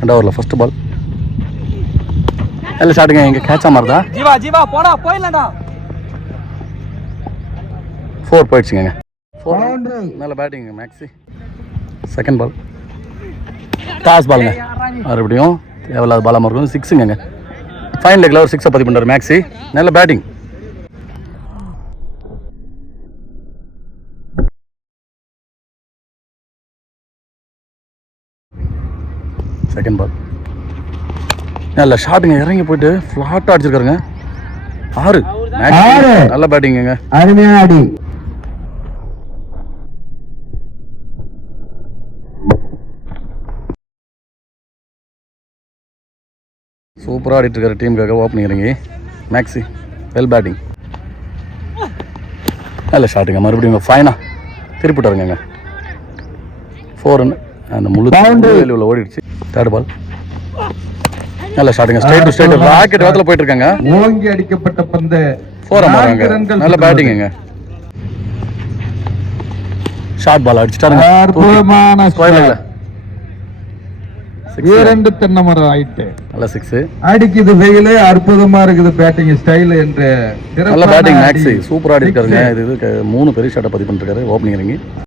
ரெண்டாவது ஓவரில் first ball. எல்லாம் ஷாட்டுங்க. இங்கே கேட்சா மாதிரி தான். ஜீவா ஜீவா போடா போயிடலாம்டா. 4 போயிடுச்சுங்க. 4 நல்ல பேட்டிங்க மேக்ஸி. செகண்ட் பால் டாஸ் பாலுங்க. மறுபடியும் தேவையில்லாத பாலாக இருக்கும். 6ங்க. ஃபைனல் லெக்கில் ஒரு 6 பதிவு பண்ணுறாரு மேக்ஸி. நல்ல பேட்டிங். செகண்ட் பால் நல்ல ஷாட்டுங்க. இறங்கி போயிட்டு ஃப்ளாட்டாக அடிச்சிருக்காருங்க. 6 நல்ல பேட்டிங்க. அருமையான அடி. சூப்பராக ஆடிட்டு இருக்காரு டீமுக்காக. ஓப்பனிங் இறங்கி மேக்ஸி வெல் பேட்டிங். நல்ல ஷாட்டுங்க. மறுபடியும் ஃபைனாக திருப்பிட்டாருங்க. 4 அந்த முழு வேலையில் ஓடிடுச்சு. தேர்ட் பால் நல்ல ஷாட்டுங்க. ஸ்ட்ரைட் டு ஸ்ட்ரைட் ராக்கெட் வேகத்தில் போயிட்டு இருக்காங்க. ஓங்கி அடிக்கப்பட்ட பந்து 4 மாறாங்க. நல்ல பேட்டிங்க. Short ball அடிச்சுட்டாருங்க. அற்புதமான ஸ்கொயர்ல 2 தென்னை மரம் ஆயிட்டு. நல்ல 6 அடிக்குது வெயிலு. அற்புதமா இருக்குது பேட்டிங் ஸ்டைல் என்று நல்ல பேட்டிங் மேக்ஸி. சூப்பராக அடிக்காருங்க. இது 3 பெரிய ஷாட்டை பதிவு பண்ணிருக்காரு ஓப்பனிங் இறங்கி.